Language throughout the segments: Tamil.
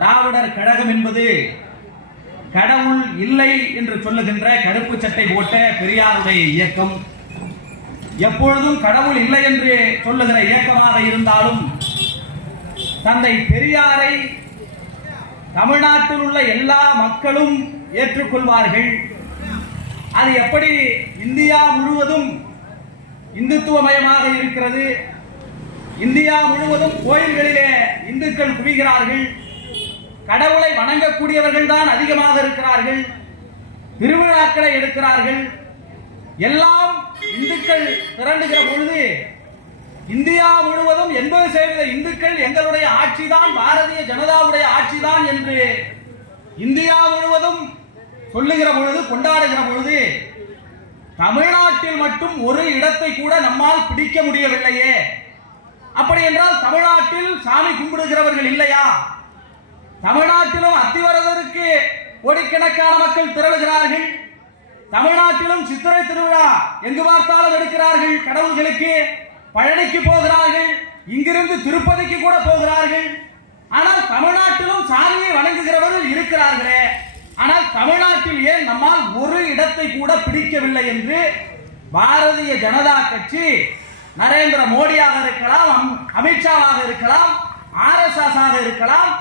திராவிடர் கழகம் என்பது கடவுள் இல்லை என்று சொல்லுகின்ற கருப்பு சட்டை போட்ட பெரியாருடைய இயக்கம். எப்பொழுதும் கடவுள் இல்லை என்று சொல்லுகிற இயக்கமாக இருந்தாலும் தந்தை பெரியாரை தமிழ்நாட்டில் உள்ள எல்லா மக்களும் ஏற்றுக்கொள்வார்கள். அது எப்படி இந்தியா முழுவதும் இந்துத்துவமயமாக இருக்கிறது, இந்தியா முழுவதும் கோயில்களிலே இந்துக்கள் குவிகிறார்கள், கடவுளை வணங்கக்கூடியவர்கள் தான் அதிகமாக இருக்கிறார்கள், திருவிழாக்களை எடுக்கிறார்கள், எல்லாம் இந்துக்கள் திரண்டுகிற பொழுது இந்தியா முழுவதும் 80% இந்துக்கள் எங்களுடைய ஆட்சிதான், பாரதிய ஜனதாவுடைய ஆட்சிதான் என்று இந்தியா முழுவதும் சொல்லுகிற பொழுது, கொண்டாடுகிற பொழுது தமிழ்நாட்டில் மட்டும் ஒரு இடத்தை கூட நம்மால் பிடிக்க முடியவில்லையே. அப்படி என்றால் தமிழ்நாட்டில் சாமி கும்பிடுகிறவர்கள் இல்லையா? தமிழ்நாட்டிலும் அத்திவரதருக்கு கோடிக்கணக்கான மக்கள் திரளுகிறார்கள். தமிழ்நாட்டிலும் சித்திரை திருவிழா எங்கு பார்த்தாலும் எடுக்கிறார்கள். கடவுள்களுக்கு பழனிக்கு போகிறார்கள், இங்கிருந்து திருப்பதிக்கு கூட போகிறார்கள். ஆனால் தமிழ்நாட்டிலும் சாமியை வணங்குகிறவர்கள் இருக்கிறார்களே, ஆனால் தமிழ்நாட்டில் ஏன் நம்மால் ஒரு இடத்தை கூட பிடிக்கவில்லை என்று பாரதிய ஜனதா கட்சி, நரேந்திர மோடியாக இருக்கலாம், அமித்ஷாவாக இருக்கலாம், RSS ஆக இருக்கலாம்,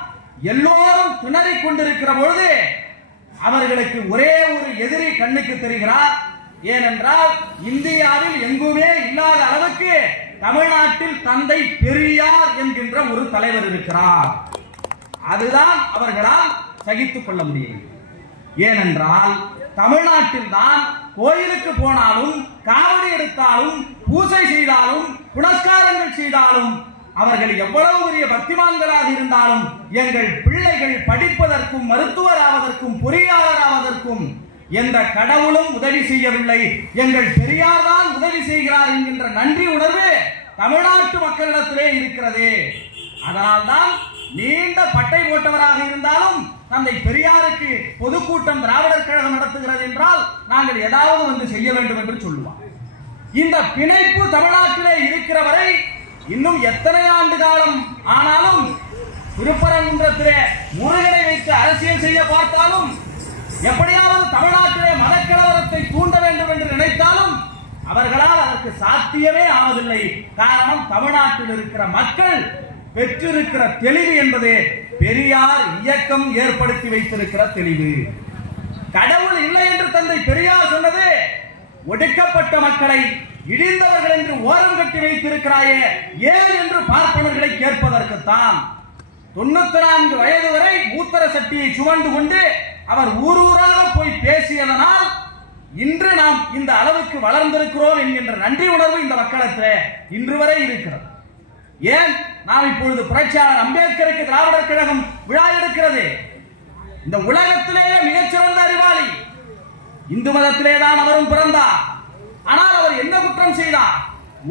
எல்லோரும் திணறிக் கொண்டிருக்கிற பொழுது அவர்களுக்கு ஒரே ஒரு எதிரி கண்ணுக்கு தெரிகிறார். ஏனென்றால் இந்தியாவில் எங்குமே இல்லாத அளவுக்கு தமிழ்நாட்டில் தந்தை பெரியார் என்கின்ற ஒரு தலைவர் இருக்கிறார். அதுதான் அவர்களால் சகித்துக் கொள்ள முடியும். ஏனென்றால் தமிழ்நாட்டில் தான் கோயிலுக்கு போனாலும், காவடி எடுத்தாலும், பூஜை செய்தாலும், புனஸ்காரங்கள் செய்தாலும், அவர்கள் எவ்வளவு பெரிய பக்திமான்களாக இருந்தாலும் எங்கள் பிள்ளைகள் படிப்பதற்கும், மருத்துவர் ஆவதற்கும், பொறியாளர் ஆவதற்கும் எந்த கடவுளும் உதவி செய்யவில்லை, எங்கள் பெரியார் தான் உதவி செய்கிறார் என்கின்ற நன்றி உணர்வு தமிழ்நாட்டு மக்களிடத்திலே இருக்கிறது. அதனால்தான் நீண்ட பட்டை போட்டவராக இருந்தாலும் தந்தை பெரியாருக்கு பொதுக்கூட்டம் திராவிடர் கழகம் நடத்துகிறது என்றால் நாங்கள் ஏதாவது வந்து செய்ய வேண்டும் என்று சொல்லுவார். இந்த பிணைப்பு தமிழ்நாட்டிலே இருக்கிற வரை இன்னும் எத்தனை ஆண்டு காலம் ஆனாலும் திருப்பரங்குன்றத்திலே முருகனை வைத்து அரசியல் செய்ய பார்த்தாலும், எப்படியாவது தமிழ்நாட்டிலே மதக்கலவரத்தை தூண்ட வேண்டும் என்று நினைத்தாலும் அவர்களால் அதற்கு சாத்தியமே ஆவதில்லை. காரணம், தமிழ்நாட்டில் இருக்கிற மக்கள் பெற்றிருக்கிற தெளிவு என்பது பெரியார் இயக்கம் ஏற்படுத்தி வைத்திருக்கிற தெளிவு. கடவுள் இல்லை என்று தந்தை பெரியார் சொன்னது ஒடுக்கப்பட்ட மக்களை இழிந்தவர்கள் என்று ஓரம் கட்டி வைத்திருக்கிறாயே ஏன் என்று பார்ப்பனர்களை கேட்பதற்குத்தான். 94 வயது வரை மூத்தர சட்டியை சுமந்து கொண்டு அவர் ஊரூராக போய் பேசியதனால் இன்று நாம் இந்த அளவுக்கு வளர்ந்திருக்கிறோம் என்கின்ற நன்றி உணர்வு இந்த மக்களுக்கு இன்று வரை இருக்கிறது. ஏன் நாம் இப்பொழுது புரட்சியாளர் அம்பேத்கருக்கு திராவிடர் கழகம் விழா எடுக்கிறது? இந்த உலகத்திலேயே மிகச்சிறந்த அறிவாளி, இந்து மதத்திலே தான் அவரும் பிறந்தார். ஆனால் அவர் என்ன குற்றம் செய்தார்?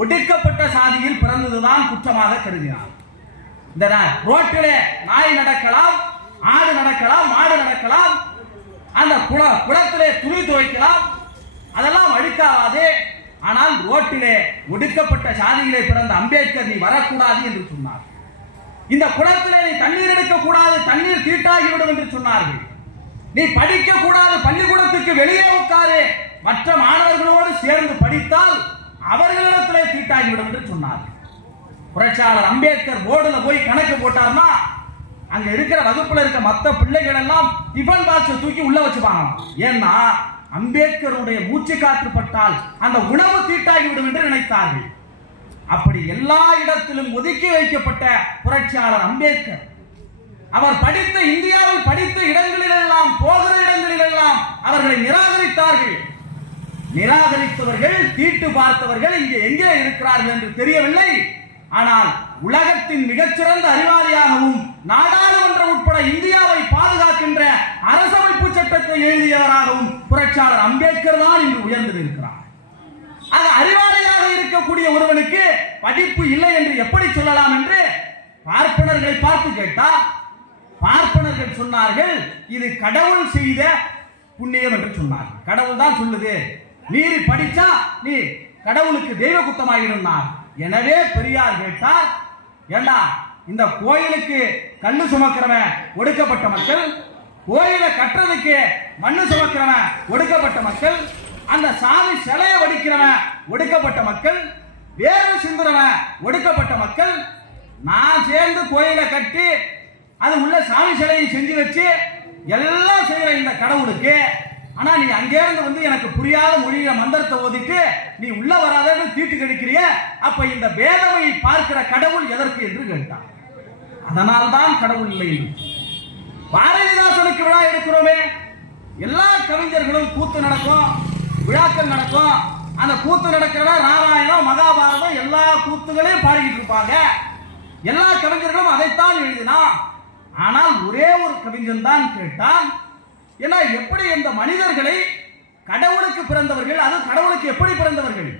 ஒடுக்கப்பட்ட சாதியில் பிறந்ததுதான் குற்றமாக கருதினார். இந்த ரோட்டிலே நாய் நடக்கலாம், ஆடு நடக்கலாம், மாடு நடக்கலாம், அந்த குளத்திலே துணி துவைக்கலாம், அதெல்லாம் அழுக்காவாது. ஆனால் ரோட்டிலே ஒடுக்கப்பட்ட சாதியிலே பிறந்த அம்பேத்கர் நீ வரக்கூடாது என்று சொன்னார். இந்த குளத்திலே நீ தண்ணீர் எடுக்க கூடாது, தண்ணீர் தீட்டாகிவிடும் என்று சொன்னார்கள். நீ படிக்க கூடாது, பள்ளிக்கூடத்துக்கு வெளியே உட்காரு, மற்ற மாணவர்களோடு சேர்ந்து படித்தால் அவர்களிடத்திலே தீட்டாகிவிடும் என்று சொன்னார்கள். புரட்சியாளர் அம்பேத்கர் போர்டுல போய் கணக்கு போட்டார்னா அங்க இருக்கிற வகுப்புல இருக்க மற்ற பிள்ளைகள் எல்லாம் டிபன் பாக்ஸ் தூக்கி உள்ள வச்சுப்பாங்க. ஏன்னா அம்பேத்கருடைய மூச்சு காற்று பட்டால் அந்த உணவு தீட்டாகிவிடும் என்று நினைத்தார்கள். அப்படி எல்லா இடத்திலும் ஒதுக்கி வைக்கப்பட்ட புரட்சியாளர் அம்பேத்கர், அவர் படித்த இந்தியாவில் படித்த இடங்களில் எல்லாம், போகிற இடங்களில் எல்லாம் அவர்களை நிராகரித்தார்கள். நிராகரித்தவர்கள், தீட்டு பார்த்தவர்கள் இங்கே எங்கே இருக்கிறார்கள் என்று தெரியவில்லை. ஆனால் உலகத்தின் மிகச்சிறந்த அறிவாளியாகவும் நாடாளுமன்றம் உட்பட இந்தியாவை பாதுகாக்கின்ற அரசமைப்பு சட்டத்தை எழுதியவராகவும் புரட்சியாளர் அம்பேத்கர் தான் இன்று உயர்ந்திருக்கிறார். ஆக அறிவாளியாக இருக்கக்கூடிய ஒருவனுக்கு படிப்பு இல்லை என்று எப்படி சொல்லலாம் என்று பார்ப்பனர்களை பார்த்து கேட்டார். பார்ப்பனர்கள் சொன்னார்கள், இது கடவுள் செய்த புண்ணியம் என்று சொன்னார்கள். கடவுள் தான் சொல்லுது, மீறி படிச்சா நீ கடவுளுக்கு தெய்வ குத்தமாகிடும். எனவே பெரியார் கேட்டார், ஏண்டா இந்த கோயிலுக்கு கண்ணு சுமக்கிறவன் ஒடுக்கப்பட்ட மக்கள், கோயிலை கட்டுறதுக்கு மண்ணு சுமக்கிறவன் ஒடுக்கப்பட்ட மக்கள், அந்த சாமி சிலையை வடிக்கிறவன் ஒடுக்கப்பட்ட மக்கள், வேறு சிந்துறவன் ஒடுக்கப்பட்ட மக்கள். நான் சேர்ந்து கோயிலை கட்டி அது உள்ள சாமி சிலையை செஞ்சு வச்சு எல்லாம் செய்யற இந்த கடவுளுக்கு, ஆனா நீ அங்கே இருந்து எனக்கு புரியாத மொழியில மந்திரத்தை ஓதிட்டு நீ உள்ள வராதன்னு தீட்டு கழிக்கிறிய, அப்ப இந்த வேதமையை பார்க்கிற கடவுள் எதற்கு என்று கேட்டான். அதனால்தான் கடவுள் இல்லை. பாரதிதாசனுக்கு விழா எடுக்கிறோமே, எல்லா கவிஞர்களும் கூத்து நடக்கும், விழாக்கள் நடக்கும். அந்த கூத்து நடக்கிறத ராமாயணம் மகாபாரதம் எல்லா கூத்துகளையும் பாடிக்கிட்டு இருப்பாங்க. எல்லா கவிஞர்களும் அதைத்தான் எழுதினான். ஆனால் ஒரே ஒரு கவிஞன் தான் கேட்டான், ஏன்னா எப்படி இந்த மனிதர்களை கடவுளுக்கு பிறந்தவர்கள், அது கடவுளுக்கு எப்படி பிறந்தவர்கள்?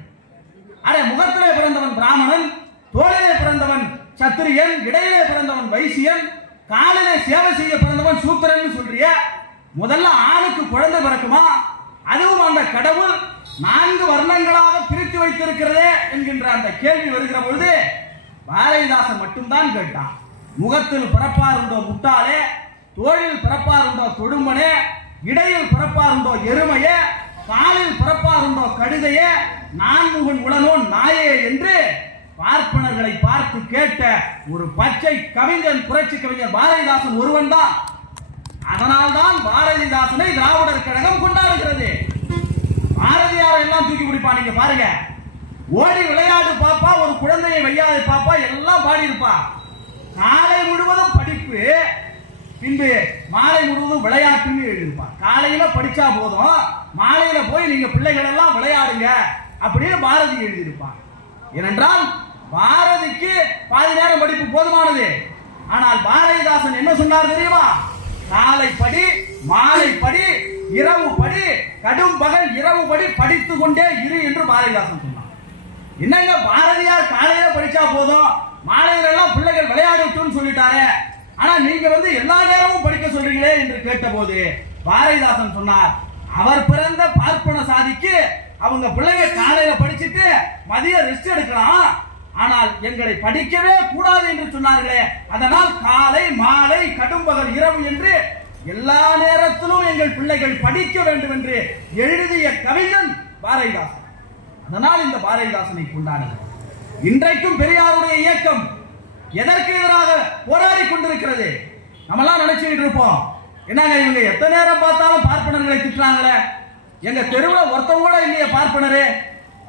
அரை முகத்திலே பிறந்தவன் பிராமணன், தோளிலே பிறந்தவன் சத்திரியன், இடையிலே பிறந்தவன் வைசியன், காலிலே சேவை செய்ய பிறந்தவன் சூத்திரன் சொல்றிய. முதல்ல ஆணுக்கு குழந்தை பிறக்குமா? அதுவும் அந்த கடவுள் 4 வர்ணங்களாக பிரித்து வைத்திருக்கிறதே என்கின்ற அந்த கேள்வி வருகிற பொழுது பாரதிதாசன் மட்டும்தான் கேட்டான். முகத்தில் பிறப்பாருண்டோ முட்டாளே, தோளில் பிறப்பாருண்டோ தொடும்பனே, இடையில் பிறப்பாருண்டோ எருமையே, காலில் பிறப்பாருண்டோ கழுதையே, நான்முகன் உளனோன் நாயே என்று பார்ப்பனர்களை பார்த்து கேட்ட ஒரு பச்சை கவிஞன், புரட்சி கவிஞர் பாரதிதாசன் ஒருவன் தான். அதனால்தான் பாரதிதாசனை திராவிடர் கழகம் கொண்டாடுகிறது. பாரதியாரை எல்லாம் தூக்கி பிடிப்பா. நீங்க பாருங்க, ஓடி விளையாடு பாப்பா, ஒரு குழந்தையை வையாது பாப்பா, எல்லாம் பாடி இருப்பா. காலை முழுவதும் படிப்பு, பின்பு மாலை முழுவதும் விளையாட்டுன்னு எழுதியிருப்பா. காலையில படிச்சா போதும், மாலையில போய் நீங்க பிள்ளைகள் எல்லாம் விளையாடுங்க அப்படின்னு பாரதி எழுதியிருப்பான். ஏனென்றால் பாரதிக்கு பாதி நேரம் படிப்பு போதுமானது. ஆனால் பாரதிதாசன் என்ன சொன்னார் தெரியுமா? காலை படி, மாலை படி, இரவு படி, கடும் பகல் இரவு படி, படித்துக் கொண்டே இரு என்று பாரதிதாசன் சொன்னார். என்னங்க பாரதியார் காலையில படிச்சா போதும், மாலையில எல்லாம் பிள்ளைகள் விளையாடட்டும்னு சொல்லிட்டாரு, ஆனா நீங்க எல்லா நேரமும் படிக்க சொல்றீங்களே என்று கேட்டபோது பாரதிதாசன் சொன்னார், அவர் பிறந்த பார்ப்பன சாதிக்கு அவங்க பிள்ளைங்க காலையில படிச்சுட்டு மதியம் ரெஸ்ட் எடுக்கலாம், ஆனால் எங்களை படிக்கவே கூடாது என்று சொன்னார்களே, அதனால் காலை மாலை கடும்பகல் இரவு என்று எல்லா நேரத்திலும் எங்கள் பிள்ளைகள் படிக்க வேண்டும் என்று எழுதிய கவிஞன் பாரதிதாசன். அதனால் இந்த பாரதிதாசனை கொண்டாடுகிறோம். இன்றைக்கும் பெரியாருடைய இயக்கம் எதற்கு எதிராக போராடி கொண்டிருக்கிறது? நம்மெல்லாம் நினைச்சுக்கிட்டு இருப்போம், என்னங்க இவங்க எத்தனை நேரம் பார்த்தாலும் பார்ப்பனர்களை திட்டுறாங்களே, எங்க தெருவில் ஒருத்தவங்க கூட இல்லையே பார்ப்பனரு,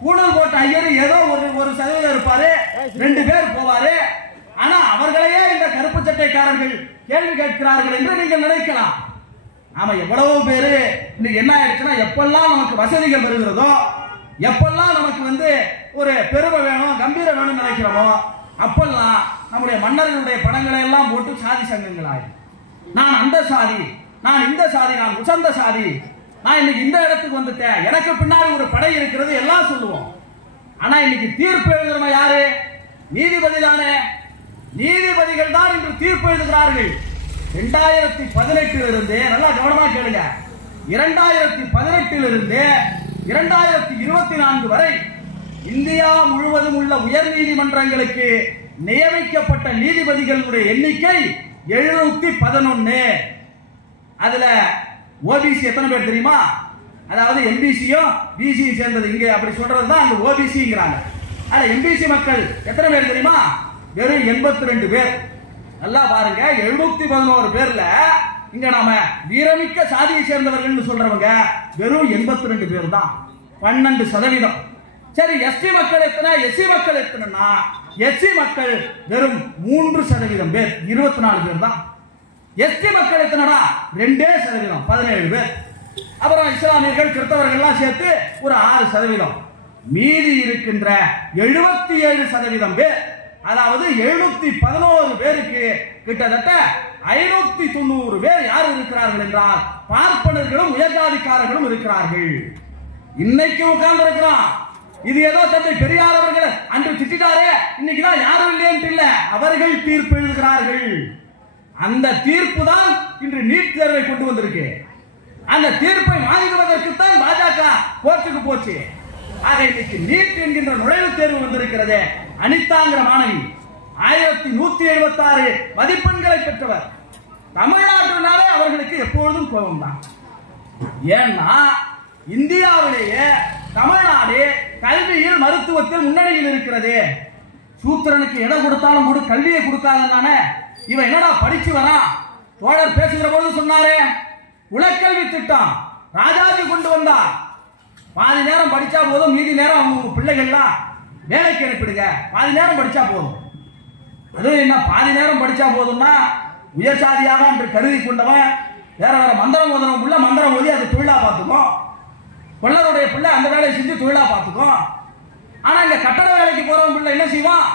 கூடல் போட்ட ஐயர் ஏதோ ஒரு சதவீதம் இருப்பாரு, 2 பேர் போவாரு, ஆனா அவர்களையே இந்த கருப்பு சட்டைக்காரர்கள் கேள்வி கேட்கிறார்கள் என்று நீங்கள் நினைக்கலாம். நாம எவ்வளவு பேரு இன்னைக்கு என்ன ஆயிடுச்சுன்னா, எப்பெல்லாம் நமக்கு வசதிகள் வருகிறதோ, எப்பெல்லாம் நமக்கு ஒரு பெருமை வேணும் கம்பீரம் வேணும்னு நினைக்கிறோமோ, அப்பெல்லாம் நம்முடைய மன்னர்களுடைய படங்களை எல்லாம் போட்டு சாதி சங்கங்கள் ஆயிடும். நான் அந்த சாதி, நான் இந்த சாதி, நான் உசந்த சாதி, நான் இன்னைக்கு இந்த இடத்துக்கு வந்துட்டேன், எனக்கு பின்னாடி ஒரு படை இருக்கிறது எல்லாம் சொல்லுவோம். ஆனா இன்னைக்கு தீர்ப்பு எழுதுறவங்க யாரு? நீதிபதி தானே. நீதிபதிகள் தான் இன்று தீர்ப்பு எழுதுகிறார்கள். 2018 இருந்து, நல்லா கவனமா கேளுங்க, 2018 இருந்து 2024 வரை இந்தியா முழுவதும் உள்ள உயர் நீதிமன்றங்களுக்கு நியமிக்கப்பட்ட நீதிபதிகளுடைய எண்ணிக்கை 711. அதுல ஓபிசி எத்தனை பேர் தெரியுமா? அதாவது எம்பிசியும் பிசியும் சேர்ந்தது, இங்க அப்படி சொல்றதுதான் அங்க ஓபிசிங்கிறாங்க. ஆனா எம்பிசி மக்கள் எத்தனை பேர் தெரியுமா? வெறும் 82 பேர். நல்லா பாருங்க, 711 பேர்ல இங்க நாம வீரமிக்க சாதியை சேர்ந்தவர்கள் சொல்றவங்க வெறும் 82 பேர் தான், 12%. சரி, எஸ்டி மக்கள் எத்தனை, எஸ்சி மக்கள் எத்தனைன்னா, எஸ்சி மக்கள் வெறும் 3% பேர், 24 பேர் தான். எஸ்டி மக்கள் எத்தனைடா? 2%, 17 பேர். அப்புறம் இஸ்லாமியர்கள் கிறிஸ்தவர்கள் சேர்த்து ஒரு 6%. மீதி இருக்கின்ற 77% பேர், அதாவது 711 பேருக்கு கிட்டத்தட்ட 590 பேர் யார் இருக்கிறார்கள் என்றால் பார்ப்பனர்களும் உயர்ஜாதிக்காரர்களும் இருக்கிறார்கள். இன்னைக்கு உட்கார்ந்து இருக்கிறான். இது ஏதோ தந்தை பெரியார் அவர்கள் அன்று திட்டாரே, இன்னைக்குதான் யாரும் இல்லைன்னு இல்ல, அவர்கள் தீர்ப்பு எழுதுகிறார்கள். அந்த தீர்ப்பு தான் இன்று நீட் தேர்வை கொண்டு வந்திருக்கு. அந்த தீர்ப்பை வாங்குவதற்கு தான் பாஜக கோர்ட்டுக்கு போச்சு. ஆக இன்னைக்கு நீட் என்கின்ற நுழைவுத் தேர்வு வந்திருக்கிறது. அனிதாங்கிற மாணவி, 1176 மதிப்பெண்களை பெற்றவர். தமிழ்நாட்டினாலே அவர்களுக்கு எப்பொழுதும் கோபம் தான். ஏன்னா இந்தியாவிலேயே தமிழ்நாடு கல்வியில் மருத்துவத்தில் முன்னணியில் இருக்கிறது. சூத்திரனுக்கு எதை கொடுத்தாலும் கூட கல்வியை கொடுக்காதனானே இவன் என்னடா படிச்சு வரான். தோழர் பேசுகிற போது சொன்னாரே, உலகல்வி திட்டம் ராஜாஜி கொண்டு வந்தார். பாதி நேரம் படிச்சா போதும், மீதி நேரம் அவங்க பிள்ளைகள்லாம் வேலைக்கு அனுப்பிடுங்க, பாதி நேரம் படிச்சா போதும். அதுவும் என்ன பாதி நேரம் படிச்சா போதும்னா, உயர் சாதியாக என்று கருதி கொண்டவன் வேற வேற மந்திரம் ஓதுறவன் பிள்ளை மந்திரம் ஓதி அது தொழிலா பார்த்துக்கும், கொள்ளருடைய பிள்ளை அந்த வேலையை செஞ்சு தொழிலா பார்த்துக்கும். ஆனா இங்க கட்டட வேலைக்கு போறவன் பிள்ளை என்ன செய்வான்,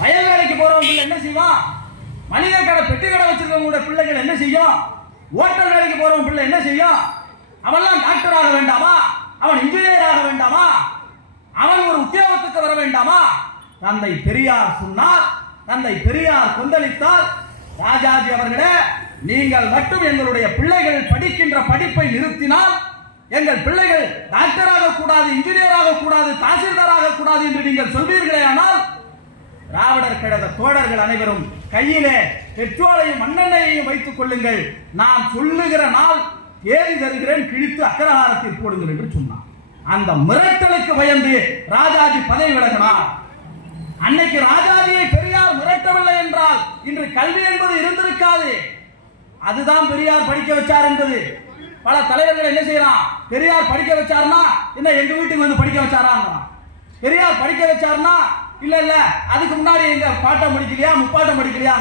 வயல் வேலைக்கு போறவன் பிள்ளை என்ன செய்வான், மளிகை கடை பெட்டி கடை வச்சிருக்கவங்களுடைய பிள்ளைகள் என்ன செய்யும், ஓட்டல் வேலைக்கு போறவன் பிள்ளை என்ன செய்யும். அவன்லாம் டாக்டர் ஆக வேண்டாமா, அவன் இன்ஜினியர் ஆக வேண்டாமா, அவன் ஒரு உத்தியோகத்துக்கு வர வேண்டாமா. தந்தை பெரியார் சொன்னார், தந்தை பெரியார் கொந்தளித்தார், ராஜாஜி அவர்களே நீங்கள் மட்டும் எங்களுடைய பிள்ளைகள் படிக்கின்ற படிப்பை நிறுத்தினால் எங்கள் பிள்ளைகள் டாக்டராக கூடாது, இன்ஜினியராக கூடாது, தாசில்தாராக கூடாது என்று நீங்கள் சொல்வீர்களே, ஆனால் திராவிடர் கழக தோழர்கள் அனைவரும் கையிலே பெட்ரோலையும் மண்ணெண்ணையையும் வைத்துக் கொள்ளுங்கள், நான் சொல்லுகிற நாள் தேதி தருகிறேன், கிழித்து அக்ரஹாரத்தில் போடுங்கள் என்று சொன்னார். அந்த மிரட்டலுக்கு பயந்து ராஜாஜி பதவி விலகினார். அன்னைக்கு ராஜாஜியை பெரியார் மிரட்டவில்லை என்றால் இன்று கல்வி என்பது இருந்திருக்காது. அதுதான் பெரியார் படிக்க வச்சார் என்பது. பல தலைவர்கள் என்ன செய்யறான், பெரியார் படிக்க வச்சார்னா என்ன எங்க வீட்டுக்கு வந்து படிக்க வச்சாரா, பெரியார் படிக்க வச்சார்னா இல்ல இல்ல அதுக்கு முன்னாடி எங்க பாட்டம் படிக்கலையா முப்பாட்டம் படிக்கலையா.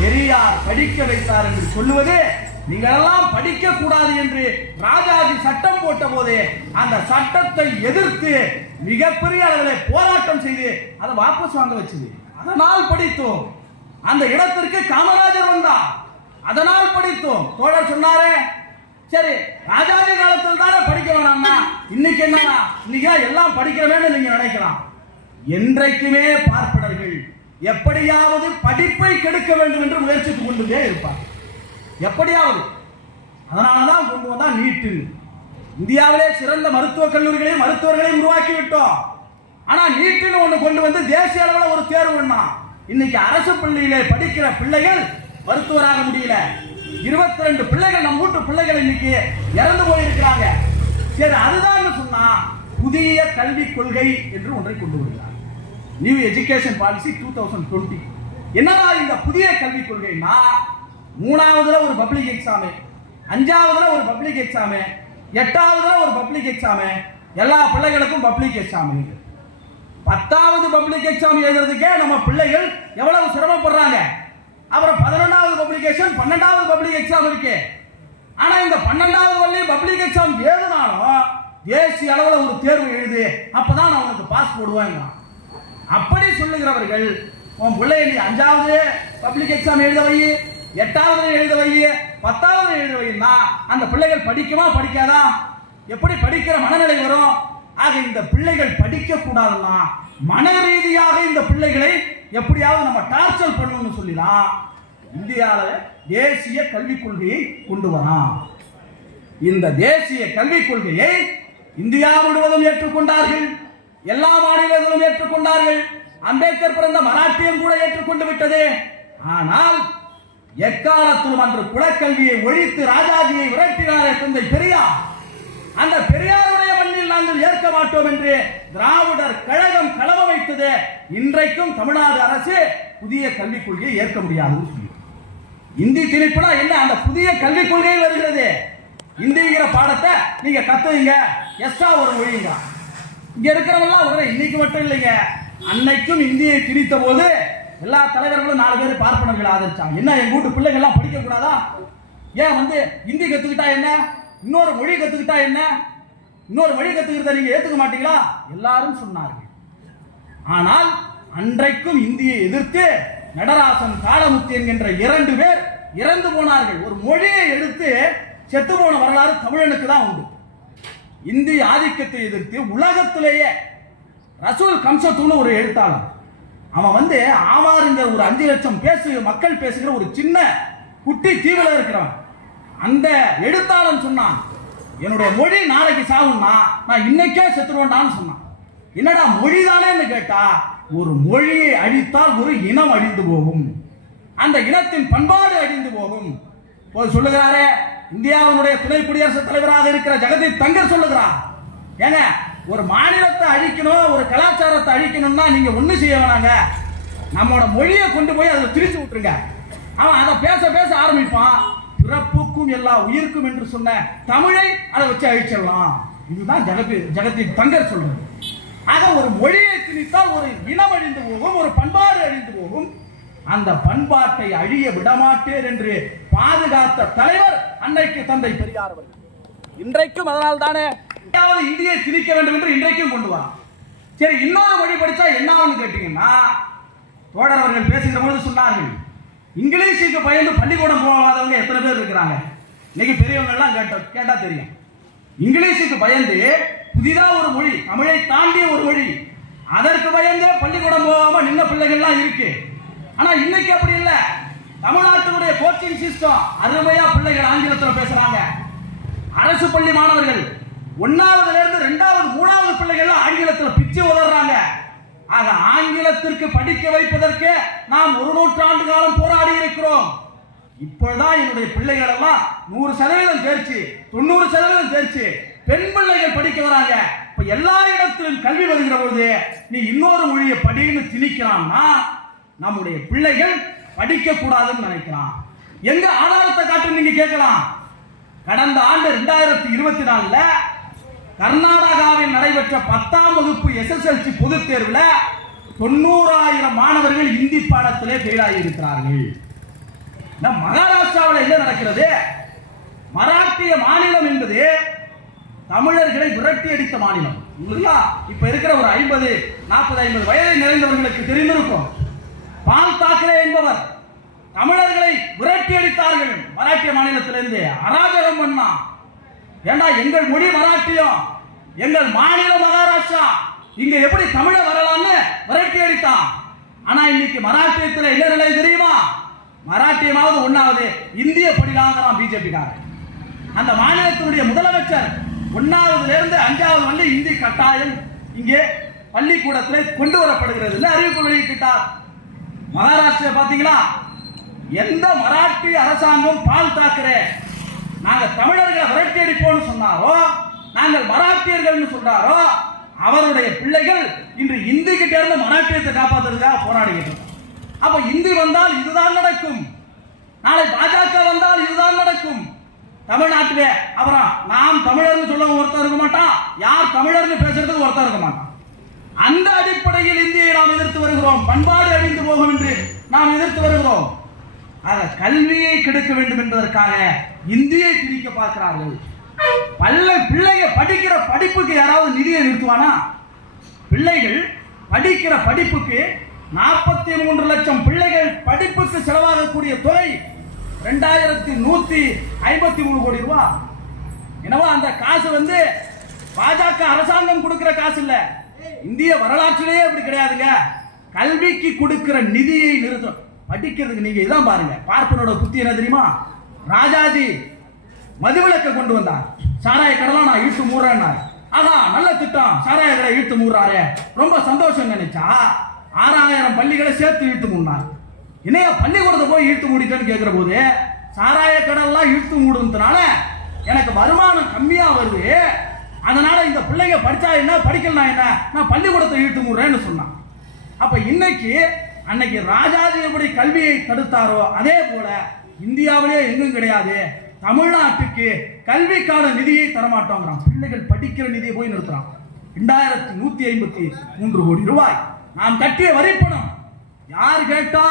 பெரியார் படிக்க வைத்தார் என்று சொல்லுவது நீங்கள் எல்லாம் படிக்க கூடாது என்று ராஜாஜி சட்டம் போட்ட போதே அந்த சட்டத்தை எதிர்த்து மிகப்பெரிய அளவில் போராட்டம் செய்து அதை வாபஸ் வாங்க வச்சது. அதனால் படித்தோம். அந்த இடத்திற்கு காமராஜர் வந்தார், அதனால் படித்தோம். தோழர் சொன்னாரே, சரி ராஜாஜி காலத்தில் தானே படிக்க வேணாம்னா இன்னைக்கு என்னன்னா இன்னைக்கு எல்லாம் படிக்கிறவேன்னு நீங்க நினைக்கலாம். என்றைக்குமே பார்ப்பனர்கள் எப்படியாவது படிப்பை கெடுக்க வேண்டும் என்று முயற்சித்துக் கொண்டே இருப்பார், எப்படியாவது. அதனாலதான் கொண்டு வந்தா நீட்டு. இந்தியாவிலே சிறந்த மருத்துவக் கல்லூரிகளையும் மருத்துவர்களையும் உருவாக்கி விட்டோம். ஆனா நீட்டுன்னு ஒண்ணு கொண்டு வந்து தேசிய அளவில் ஒரு தேர்வு பண்ணா இன்னைக்கு அரசு பள்ளியிலே படிக்கிற பிள்ளைகள் மருத்துவராக முடியல. 22 பிள்ளைகள் நம் வீட்டு பிள்ளைகள் இன்னைக்கு இறந்து போயிருக்கிறாங்க. சரி அதுதான் சொன்னா புதிய கல்விக் கொள்கை என்று ஒன்றை கொண்டு வருகிறார். New education policy 2020. என்னடா இந்த புதிய கல்விக் கொள்கைனா, 3ஆவதுல ஒரு பப்ளிக் எக்ஸாம், 5ஆவதுல ஒரு பப்ளிக் எக்ஸாம், 8ஆவதுல ஒரு பப்ளிக் எக்ஸாம், எல்லா பிள்ளைகளுக்கும் பப்ளிக் எக்ஸாம். 10ஆவது பப்ளிக் எக்ஸாம் எழுதுறதுக்கே நம்ம பிள்ளைகள் எவ்வளவு சிரமப்படுறாங்க. அப்புறம் 11ஆவது பப்ளிகேஷன், 12ஆவது பப்ளிக் எக்ஸாம் இருக்கு. ஆனா இந்த 12ஆவது பப்ளிக் எக்ஸாம் எழுதினாலும் தேசிய அளவில் ஒரு தேர்வு எழுது, அப்பதான் நான் உனக்கு பாஸ் போடுவேங்க. அப்படி சொல்லுகிறவர்கள் உன் பிள்ளை நீ 5ஆவது பப்ளிக் எக்ஸாம் எழுத வை, 8ஆவது எழுத வை, 10ஆவது எழுத வைன்னா அந்த பிள்ளைகள் படிக்குமா படிக்காதா, எப்படி படிக்கிற மனநிலை வரும். ஆக இந்த பிள்ளைகள் படிக்க கூடாதுன்னா மன ரீதியாக இந்த பிள்ளைகளை எப்படியாவது நம்ம டார்ச்சர் பண்ணணும்னு சொல்லிதான் இந்தியாவில் தேசிய கல்விக் கொள்கையை கொண்டு வரான். இந்த தேசிய கல்விக் கொள்கையை இந்தியா முழுவதும் ஏற்றுக்கொண்டார்கள், எல்லா மாநிலங்களும் ஏற்றுக்கொண்டார்கள், அம்பேத்கர் பிறந்த மராட்டியம் கூட ஏற்றுக்கொண்டு விட்டது. ஆனால் எக்காலத்திலும் அன்று குலக்கல்வியை ஒழித்து ராஜாஜியை விரட்டினார் தந்தை பெரியார். அந்த பெரியாருடைய மண்ணில் நாங்கள் ஏற்க மாட்டோம் என்று திராவிடர் கழகம் களம வைத்தது. இன்றைக்கும் தமிழ்நாடு அரசு புதிய கல்விக் கொள்கையை ஏற்க முடியாதுன்னு சொல்லி இந்தி திணிப்புனா என்ன, அந்த புதிய கல்விக் கொள்கை வருகிறது. இந்திங்கிற பாடத்தை நீங்க கத்துவீங்க, எக்ஸ்ட்ரா ஒரு மொழிங்க. இங்க இருக்கிறவங்க உடனே இன்னைக்கு மட்டும் இல்லைங்க, அன்னைக்கும் இந்தியை திணித்த போது எல்லா தலைவர்களும் 4 பேர் பார்ப்பனர்கள் ஆதரிச்சாங்க. என்ன எங்க வீட்டு பிள்ளைங்க எல்லாம் படிக்க கூடாதா, ஏன் இந்தி கத்துக்கிட்டா என்ன, இன்னொரு மொழி கத்துக்கிட்டா என்ன, இன்னொரு மொழி கத்துக்கிறத நீங்க ஏத்துக்க மாட்டீங்களா, எல்லாரும் சொன்னார்கள். ஆனால் அன்றைக்கும் இந்தியை எதிர்த்து நடராசன், காளமுத்து என்கின்ற 2 பேர் இறந்து போனார்கள். ஒரு மொழியை எடுத்து செத்து போன வரலாறு தமிழனுக்கு தான் உண்டு. இந்தி ஆதிக்கத்தை எதிர்த்து உலகத்திலேயே ரசூல் கம்சத்துன்னு ஒரு எழுத்தாளர், அவன் ஆமாறுங்க ஒரு 5 லட்சம் மக்கள் பேசுகிற ஒரு சின்ன குட்டி தீவில இருக்கிறவன். அந்த எழுத்தாளன் சொன்னான், என்னுடைய மொழி நாளைக்கு சாகும்னா நான் இன்னைக்கே செத்துருவேன்டான்னு சொன்னான். என்னடா மொழிதானேன்னு கேட்டா, ஒரு மொழியை அழித்தால் ஒரு இனம் அழிந்து போகும், அந்த இனத்தின் பண்பாடு அழிந்து போகும். சொல்லுகிறாரே இந்தியாவினுடைய துணை குடியரசுத் தலைவராக இருக்கிற ஜெகதீப் தங்கர் சொல்லுகிறார், ஏங்க ஒரு மாநிலத்தை அழிக்கணும், ஒரு கலாச்சாரத்தை அழிக்கணும்னா நீங்க ஒண்ணு செய்ய வேணாங்க, நம்மளோட மொழியை கொண்டு போய் அதில் திரிச்சு விட்டுருங்க. அவன் அதை பேச பேச ஆரம்பிப்பான், பிறப்புக்கும் எல்லா உயிருக்கும் என்று சொன்ன தமிழை அதை வச்சு அழிச்சிடலாம். இதுதான் ஜெகதீப் தங்கர் சொல்றது. ஆக ஒரு மொழியை திணித்தால் ஒரு இனம் அழிந்து போகும், ஒரு பண்பாடு அழிந்து போகும். அந்த பண்பாட்டை அழிய விடமாட்டேன் என்று பாதுகாத்த தலைவர் அன்னைக்கு தந்தை பெரியார் அவர்கள். இன்றைக்கும் அதனால் தானே இந்தியை திணிக்க வேண்டும் என்று இன்றைக்கும் கொண்டு வரான். சரி, இன்னொரு மொழி படிச்சா என்ன ஆகும்னு கேட்டீங்கன்னா, தோழர் அவர்கள் பேசுகிற பொழுது சொன்னார்கள், இங்கிலீஷுக்கு பயந்து பள்ளிக்கூடம் போகாதவங்க எத்தனை பேர் இருக்கிறாங்க. இன்னைக்கு பெரியவங்க எல்லாம் கேட்டா தெரியும். இங்கிலீஷுக்கு பயந்து புதிதா ஒரு மொழி, தமிழை தாண்டிய ஒரு மொழி, அதற்கு பயந்தே பள்ளிக்கூடம் போகாம நின்ன பிள்ளைகள்லாம் இருக்கு. ஆனா இன்னைக்கு அப்படி இல்ல. தமிழ்நாட்டினுடைய கோச்சிங் சிஸ்டம் அருமையா பிள்ளைகள் ஆங்கிலத்தில் பேசுறாங்க. அரசு பள்ளி மாணவர்கள் 1வதுல இருந்து 2வது 3வது பிள்ளைகள் ஆங்கிலத்தில் பிச்சு உதறாங்க. ஆக ஆங்கிலத்திற்கு படிக்க வைப்பதற்கு நாம் 1 நூற்றாண்டு காலம் போராடி இருக்கிறோம். இப்பொழுதுதான் என்னுடைய பிள்ளைகள் எல்லாம் 100% தேர்ச்சி, 90% தேர்ச்சி, பெண் பிள்ளைகள் படிக்க வராங்க. இப்ப எல்லா இடத்திலும் கல்வி வருகிற பொழுது நீ இன்னொரு மொழியை படின்னு திணிக்கிறான்னா நம்முடைய பிள்ளைகள் படிக்க கூடாதுன்னு நினைக்கிறான். எங்க ஆதாரத்தை காட்டு நீங்க கேட்கலாம். கடந்த ஆண்டு 2024 கர்நாடகாவில் நடைபெற்ற 10ஆம் வகுப்பு SSLC பொதுத் தேர்வில் 90,000 மாணவர்கள் இந்தி பாடத்திலே ஃபெயில் இருக்கிறார்கள். மகாராஷ்டிராவில் என்ன நடக்கிறது? மராட்டிய மாநிலம் என்பது தமிழர்களை விரட்டி அடித்த மாநிலம். இப்ப இருக்கிற ஒரு 40-50 வயதை நிறைந்தவர்களுக்கு தெரிந்திருக்கும். பால் தாக்கரே என்பவர் தமிழர்களை விரட்டி அடித்தார்கள். மராட்டிய மாநிலத்திலிருந்து அராஜகம் பண்ணா. ஏண்டா எங்கள் மொழி மராட்டியம், எங்கள் மாநிலம் மகாராஷ்டிரா, இங்க எப்படி தமிழ வரலாம்னு விரட்டி அடித்தான். ஆனா இன்னைக்கு மராட்டியத்தில் என்ன நிலை தெரியுமா? மராட்டியமாவது ஒண்ணாவது இந்திய படிதாங்கிறான் பிஜேபி காரன். அந்த மாநிலத்தினுடைய முதலமைச்சர் 1வதுல இருந்து 5வது வந்து இந்தி கட்டாயம் இங்கே பள்ளிக்கூடத்தில் கொண்டு வரப்படுகிறது அறிவிப்பு வெளியிட்டார். மகாராஷ்டிரா பாத்தீங்களா? எந்த மராட்டிய அரசாங்கம் பால் தாக்கரே நாங்க தமிழர்களை விரட்டி அடிப்போம்னு சொன்னாரோ, நாங்கள் மராட்டியர்கள் சொல்றாரோ, அவருடைய பிள்ளைகள் இன்று இந்தி கிட்ட இருந்து மராட்டியத்தை காப்பாற்றுறதுக்காக போராடிக்கிட்டு. அப்ப இந்தி வந்தால் இதுதான் நடக்கும், நாளை பாஜக வந்தால் இதுதான் நடக்கும். தமிழ்நாட்டிலே அப்புறம் நாம் தமிழர்னு சொல்ல ஒருத்தர் இருக்க மாட்டான், யார் தமிழர்னு பேசுறதுக்கு ஒருத்தர் இருக்க மாட்டான். அந்த அடிப்படையில் இந்தியை நாம் எதிர்த்து வருகிறோம். பண்பாடு அழிந்து போகும் என்று நாம் எதிர்த்து வருகிறோம். ஆக கல்வியை கெடுக்க வேண்டும் என்பதற்காக இந்தியை திணிக்க பார்க்கிறார்கள். பிள்ளைங்க படிக்கிற படிப்புக்கு யாராவது நிதியை நிறுத்துவானா? பிள்ளைகள் படிக்கிற படிப்புக்கு 43 லட்சம் பிள்ளைகள் படிப்புக்கு செலவாகக்கூடிய தொகை 2153 கோடி ரூபாய். எனவே அந்த காசு வந்து பாஜக அரசாங்கம் கொடுக்கிற காசு இல்ல. இந்திய வரலாற்றிலேயே அப்படி கிடையாதுங்க. கல்விக்கு கொடுக்கிற நிதியை நிறுத்தம். படிக்கிறதுக்கு நீங்க இதான் பாருங்க. பார்ப்பனோட புத்தி என்ன தெரியுமா? ராஜாஜி மதுவிலக்கை கொண்டு வந்தார். சாராய கடலாம் நான் இழுத்து மூடுறேன்னாரு. ஆகா நல்ல திட்டம், சாராய கடை இழுத்து மூடுறாரு, ரொம்ப சந்தோஷம் நினைச்சா 6000 பள்ளிகளை சேர்த்து இழுத்து மூடினார். இணைய பள்ளிக்கூடத்தை போய் இழுத்து மூடிட்டேன்னு கேட்கிற போது சாராய கடல்லாம் இழுத்து மூடுறதுனால எனக்கு வருமானம் கம்மியா வருது, அதனால இந்த பிள்ளைங்க படிச்சா என்ன படிக்கலாம் என்ன, நான் பள்ளிக்கூடத்தை இழுத்து மூடுறேன்னு சொன்னான். அப்ப இன்னைக்கு அன்னைக்கு ராஜாஜி எப்படி கல்வியை தடுத்தாரோ அதே போல இந்தியாவிலே எங்கும் கிடையாது. தமிழ்நாட்டுக்கு கல்விக்கான நிதியை தரமாட்டோங்கிறான். பிள்ளைகள் படிக்கிற நிதியை போய் நிறுத்துறான். 2153 கோடி ரூபாய் நாம் கட்டிய வரிப்பணம். யார் கேட்டா?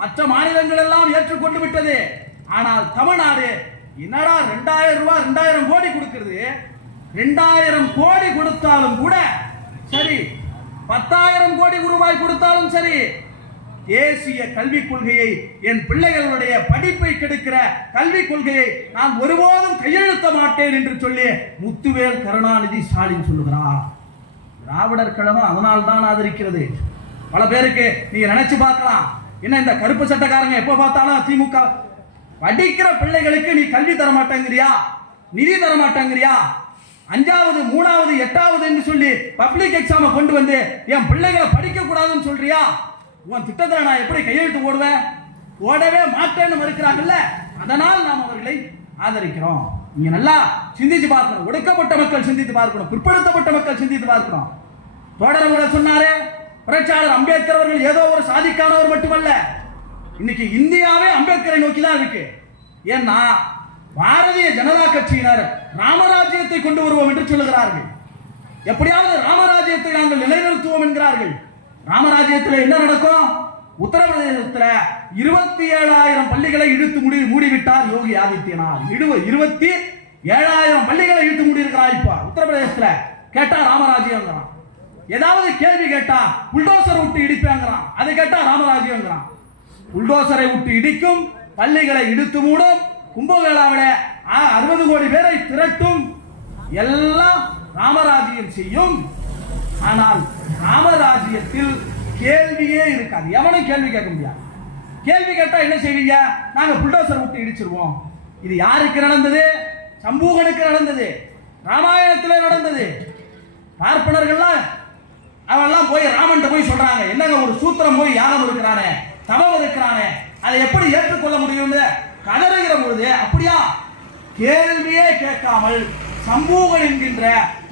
மற்ற மாநிலங்கள் எல்லாம் ஏற்றுக்கொண்டு விட்டது. ஆனால் தமிழ்நாடு என்னடா 2000 ரூபாய் 2000 கோடி கொடுக்கிறது. 2000 கோடி கொடுத்தாலும் கூட சரி, 10,000 கோடி ரூபாய் கொடுத்தாலும் சரி, தேசிய கல்விக் கொள்கையை, என் பிள்ளைகளுடைய படிப்பை கெடுக்கிற கல்விக் கொள்கையை நான் ஒருபோதும் கையெழுத்த மாட்டேன் என்று சொல்லி முத்துவேல் கருணாநிதி ஸ்டாலின் சொல்லுகிறார். திராவிடர் கழகம் அதனால் தான் ஆதரிக்கிறது. பல பேருக்கு நீங்க நினைச்சு பார்க்கலாம், என்ன இந்த கருப்பு சட்டக்காரங்க எப்ப பார்த்தாலும் திமுக. படிக்கிற பிள்ளைகளுக்கு நீ கல்வி தர மாட்டேங்கிறியா, நிதி தர மாட்டேங்கிறியா? 5வது 3வது 8வது என்று சொல்லி பப்ளிக் எக்ஸாமை கொண்டு வந்து என் பிள்ளைகளை படிக்க கூடாதுன்னு சொல்றியா? உன் திட்டத்தில் நான் எப்படி கையெழுத்து போடுவேன்? ஓடவே மாட்டேன்னு மறுக்கிறாங்கல்ல. அதனால் நாம் அவர்களை ஆதரிக்கிறோம். நீங்க நல்லா சிந்திச்சு பார்க்கணும். ஒடுக்கப்பட்ட மக்கள் சிந்தித்து பார்க்கணும். பிற்படுத்தப்பட்ட மக்கள் சிந்தித்து பார்க்கணும். தோழர் சொன்னாரே, புரட்சியாளர் அம்பேத்கர் அவர்கள் ஏதோ ஒரு சாதிக்கானவர் மட்டுமல்ல, இன்னைக்கு இந்தியாவே அம்பேத்கரை நோக்கி தான் இருக்கு. ஏன்னா பாரதிய ஜனதா கட்சியினர் ராமராஜ்யத்தை கொண்டு வருவோம் என்று சொல்லுகிறார்கள். எப்படியாவது ராமராஜ்யத்தை நாங்கள் நிலைநிறுத்துவோம் என்கிறார்கள். ராமராஜ்யத்தில் என்ன நடக்கும்? உத்தரப்பிரதேசத்தில் 27,000 பள்ளிகளை இழுத்து மூடிவிட்டார் யோகி ஆதித்யநாத். 27,000 பள்ளிகளை இழுத்து மூடி இருக்கிறார். இப்ப உத்தரப்பிரதேசத்தில் கேட்டா ராமராஜ்யம், ஏதாவது கேள்வி கேட்டா புல்டோசர் விட்டு இடிப்பாங்கிறான். அதை கேட்டா ராமராஜ்யம். புல்டோசரை விட்டு இடிக்கும், பள்ளிகளை இடித்து மூடும், கும்பமேளாவில 60 கோடி பேரை திரட்டும், எல்லாம் ராமராஜ்யம் செய்யும். ஆனால் ராமராஜ்யத்தில் கேள்வியே இருக்காது. எவனும் கேள்வி கேட்க முடியாது. கேள்வி கேட்டா என்ன செய்வீங்க? நாங்க புல்டோசர் விட்டு இடிச்சிருவோம். இது யாருக்கு நடந்தது? சம்பூகனுக்கு நடந்தது. ராமாயணத்தில் நடந்தது. பார்ப்பனர்கள்லாம் அவெல்லாம் போய் ராமன் போய் சொல்றாங்க, என்னங்க ஒரு சூத்திரம் போய் யாகம் இருக்கிறானே, தவம் இருக்கிறானே, அதை எப்படி ஏற்றுக்கொள்ள முடியும்னு கதறுகிற பொழுது, அப்படியா கேள்வியே கேட்காமல் சம்பூகன் என்கின்ற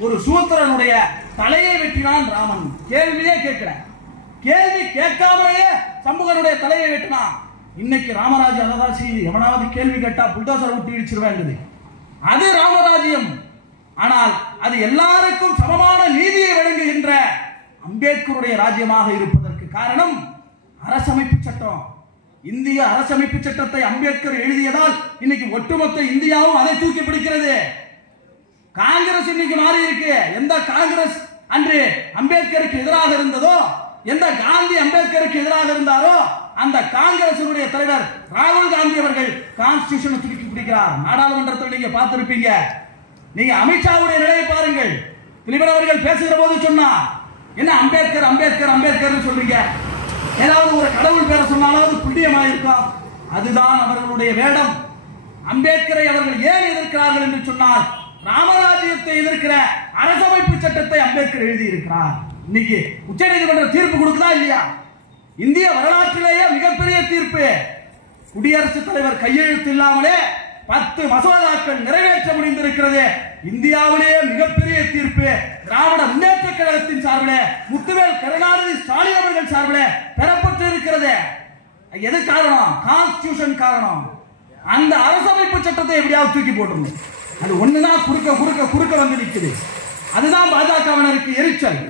ஒரு சூத்திரனுடைய தலையை வெட்டினான் ராமன். கேள்வியே கேட்கல. கேள்வி கேட்காமலேயே சம்பூகனுடைய தலையை வெட்டினான். இன்னைக்கு ராமராஜ்யம் அதான் செய்யுது. எவனாவது கேள்வி கேட்டா புல்டோசர் விட்டு இடிச்சிருவேன். அது ராமராஜ்யம். ஆனால் அது எல்லாருக்கும் சமமான நீதியை வழங்குகின்ற அம்பேத்கருடைய ராஜ்யமாக இருப்பதற்கு காரணம் அரசமைப்பு சட்டம். இந்திய அரசமைப்பு சட்டத்தை அம்பேத்கர் எழுதியதால் இன்னைக்கு ஒட்டுமொத்த இந்தியாவும் அதை தூக்கி பிடிக்கிறது. காங்கிரஸ் இன்னைக்கு மாறி இருக்கு. எந்த காங்கிரஸ் அன்று அம்பேத்கருக்கு எதிராக இருந்ததோ, எந்த காந்தி அம்பேத்கருக்கு எதிராக இருந்தாரோ, அந்த காங்கிரசினுடைய தலைவர் ராகுல் காந்தி அவர்கள் கான்ஸ்டிடியூஷனை தூக்கி பிடிக்கிறார். நாடாளுமன்றத்தில் நீங்க பார்த்திருப்பீங்க. நீங்க அமித்ஷாவுடைய நிலையை பாருங்கள். திலீபன் அவர்கள் பேசுகிற போது சொன்னா, என்ன அம்பேத்கர் அம்பேத்கர் அம்பேத்கர் சொல்றீங்க, ஏதாவது ஒரு கடவுள் பேரை சொன்னாலும் புண்ணியமாக இருக்கும். அதுதான் அவர்களுடைய வேடம். அம்பேத்கரை அவர்கள் ஏன் எதிர்க்கிறார்கள் என்று சொன்னால், ராமராஜ்யத்தை எதிர்க்கிற அரசமைப்பு சட்டத்தை அம்பேத்கர் எழுதி இருக்கிறார். இன்னைக்கு உச்ச நீதிமன்ற தீர்ப்பு கொடுக்குதா இல்லையா? இந்திய வரலாற்றிலேயே மிகப்பெரிய தீர்ப்பு. குடியரசுத் தலைவர் கையெழுத்து இல்லாமலே 10 மசோதாக்கள் நிறைவேற்ற முடிந்திருக்கிறது. இந்தியாவிலேயே மிகப்பெரிய தீர்ப்பு திராவிட முன்னேற்ற கழகத்தின் சார்பிலே, முத்துவேல் கருணாநிதி ஸ்டாலின் அவர்கள் சார்பிலே பெறப்பட்டு இருக்கிறது. எது காரணம்? கான்ஸ்டிடியூஷன் காரணம். அந்த அரசமைப்பு சட்டத்தை எப்படியாவது தூக்கி போட்டுருணும். அது ஒண்ணுதான் குறுக்க வந்து நிற்குது. அதுதான் பாஜகவினருக்கு எரிச்சல்.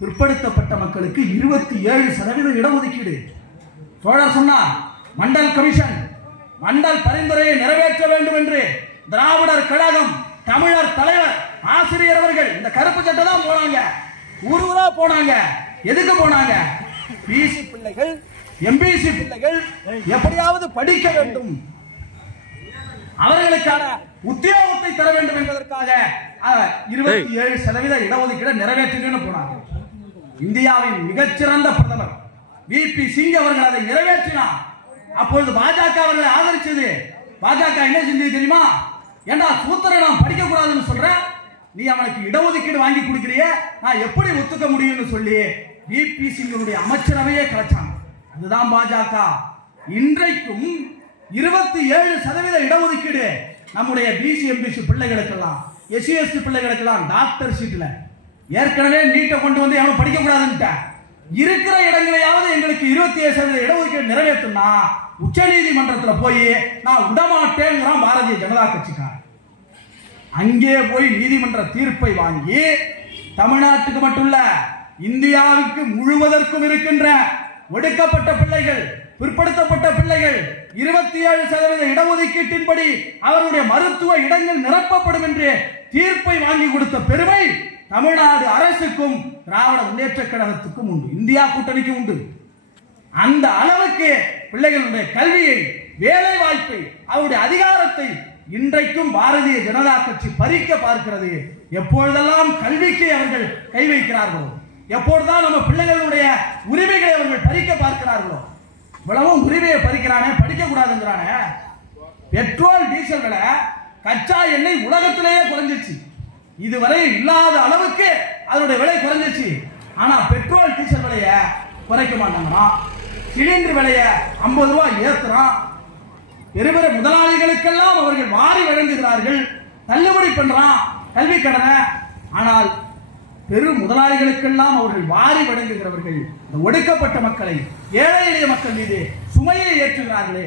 பிற்படுத்தப்பட்ட மக்களுக்கு 27% இடஒதுக்கீடு. தோழர் சொன்னார், மண்டல் கமிஷன் மண்டல் பரிந்துரையை நிறைவேற்ற வேண்டும் என்று திராவிடர் கழகம், தமிழர் தலைவர், ஆசிரியர் அவர்கள் இந்த கருப்பு சட்டை தான் போனாங்க. ஊரூரா போனாங்க. எதுக்கு போனாங்க? பிசி பிள்ளைகள், எம்பிசி பிள்ளைகள் எப்படியாவது படிக்க வேண்டும், அவர்களுக்கான உத்தியோகத்தை தர வேண்டும் என்பதற்காக 27% இடஒதுக்கீடு நிறைவேற்றுன்னு போனாங்க. இந்தியாவின் மிகச்சிறந்த பிரதமர் விபி சிங் அவர்கள் அதை நிறைவேற்றினார். அப்பொழுது பாஜக அவர்களை ஆதரிச்சது. பாஜக என்ன செஞ்சது தெரியுமா? ஏண்டா சூத்திரன் நான் படிக்க கூடாதுன்னு சொல்ற, நீ அவனுக்கு இடஒதுக்கீடு வாங்கி கொடுக்கிறிய, நான் எப்படி ஒத்துக்க முடியும்னு சொல்லி விபி சிங்குடைய அமைச்சரவையே கலைச்சாங்க. அதுதான் பாஜக. இன்றைக்கும் 27% இடஒதுக்கீடு நம்முடைய பிசி எம்பிசி பிள்ளைகளுக்கெல்லாம், எஸ்சி எஸ்டி பிள்ளைகளுக்கெல்லாம் டாக்டர் சீட்ல. ஏற்கனவே நீட்டை கொண்டு வந்து எவனும் படிக்க கூடாதுன்னு இருக்கிற இடங்களையாவது எங்களுக்கு 27% இடஒதுக்கீடு நிறைவேற்றுனா உச்ச நீதிமன்றத்தில் போய் நான் விடமாட்டேங்கிறான் பாரதிய ஜனதா கட்சிக்காரன். அங்கே போய் நீதிமன்ற தீர்ப்பை வாங்கி தமிழ்நாட்டுக்கு மட்டுமல்ல இந்தியாவுக்கு முழுவதற்கும் இருக்கின்ற ஒடுக்கப்பட்ட பிள்ளைகள், பிற்படுத்தப்பட்ட பிள்ளைகள் 27% இடஒதுக்கீட்டின்படி அவருடைய மருத்துவ இடங்கள் நிரப்பப்படும் என்று தீர்ப்பை வாங்கி கொடுத்த பெருமை தமிழ்நாடு அரசுக்கும் திராவிட முன்னேற்ற கழகத்துக்கும் உண்டு, இந்தியா கூட்டணிக்கு உண்டு. அந்த அளவுக்கு பிள்ளைகளுடைய கல்வியை, வேலை வாய்ப்பை, அவருடைய அதிகாரத்தை இன்றைக்கும் பாரதிய ஜனதா கட்சி பறிக்க பார்க்கிறது. எப்பொழுதெல்லாம் கல்விக்கு அவர்கள் கை வைக்கிறார்களோ, எப்பொழுதுதான் நம்ம பிள்ளைகளுடைய உரிமைகளை அவர்கள் பறிக்க பார்க்கிறார்களோ, இவ்வளவும் உரிமையை பறிக்கிறானே, படிக்க கூடாதுங்கிறானே. பெட்ரோல் டீசல் விலை, கச்சா எண்ணெய் உலகத்திலேயே குறைஞ்சிருச்சு. இதுவரை இல்லாத அளவுக்கு அதனுடைய விலை குறைஞ்சிச்சு. ஆனா பெட்ரோல் டீசல் விலைய குறைக்க மாட்டாங்களாம். சிலிண்டர் விலைய 50 ரூபாய் ஏத்துறான். பெருபெற முதலாளிகளுக்கெல்லாம் அவர்கள் வாரி வழங்குகிறார்கள், தள்ளுபடி பண்றான் கல்வி கடனை. ஆனால் பெரும் முதலாளிகளுக்கெல்லாம் அவர்கள் வாரி வழங்குகிறவர்கள் இந்த ஒடுக்கப்பட்ட மக்களை, ஏழை எளிய மக்கள் மீது சுமையை ஏற்றுகிறார்களே.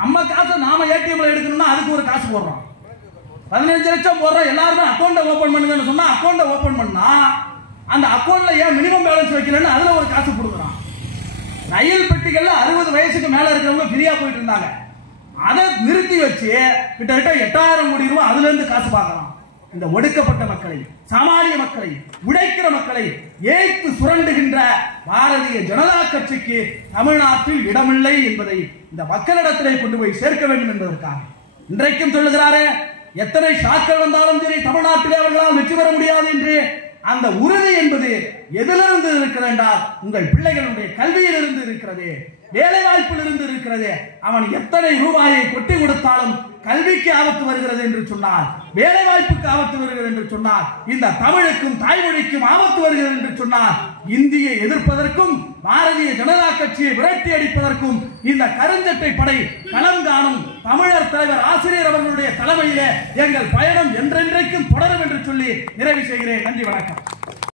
நம்ம காசை நாம ஏடிஎம்ல எடுக்கணும்னா அதுக்கு ஒரு காசு போடுறோம். 15 லட்சம் போடுறோம். எல்லாருமே அக்கௌண்ட் ஓபன் பண்ணுங்கன்னு சொன்னா அக்கௌண்ட் ஓபன் பண்ணா அந்த அக்கௌண்ட்ல ஏன் மினிமம் பேலன்ஸ் வைக்கலன்னு அதுல ஒரு காசு கொடுக்குறான். ரயில் பெட்டிகள்ல 60 வயசுக்கு மேல இருக்கிறவங்க ஃப்ரீயா போயிட்டு இருந்தாங்க. அதை நிறுத்தி வச்சு கிட்டத்தட்ட 8000 கோடி ரூபாய் அதுல இருந்து காசு பார்க்கலாம். இந்த ஒடுக்கப்பட்ட மக்களை, சாமானிய மக்களை, உழைக்கிற மக்களை ஏய்த்து சுரண்டுகின்ற பாரதிய ஜனதா கட்சிக்கு தமிழ்நாட்டில் இடமில்லை என்பதை இந்த மக்களிடத்திலே கொண்டு போய் சேர்க்க வேண்டும் என்பதற்காக இன்றைக்கும் சொல்லுகிறாரே, எத்தனை ஷாக்கள் வந்தாலும் சரி தமிழ்நாட்டிலே அவர்களால் வெற்றி பெற முடியாது என்று. அந்த உறுதி என்பது எதிலிருந்து இருக்கிறது என்றால் உங்கள் பிள்ளைகளுடைய கல்வியில் இருந்து இருக்கிறது, வேலை வாய்ப்பில் இருந்து இருக்கிறது. அவன் எத்தனை ரூபாயை கொட்டி கொடுத்தாலும் கல்விக்கு ஆபத்து வருகிறது என்று சொன்னார், வேலை வாய்ப்புக்கு ஆபத்து வருகிறது என்று சொன்னார், இந்த தமிழுக்கும் தாய்மொழிக்கும் ஆபத்து வருகிறது என்று சொன்னார். இந்தியை எதிர்ப்பதற்கும் பாரதிய ஜனதா கட்சியை விரட்டி அடிப்பதற்கும் இந்த கருஞ்சட்டை படை களம் காணும். தமிழர் தலைவர் ஆசிரியர் அவர்களுடைய தலைமையிலே எங்கள் பயணம் என்றென்றைக்கும் தொடரும் என்று சொல்லி நிறைவு செய்கிறேன். நன்றி, வணக்கம்.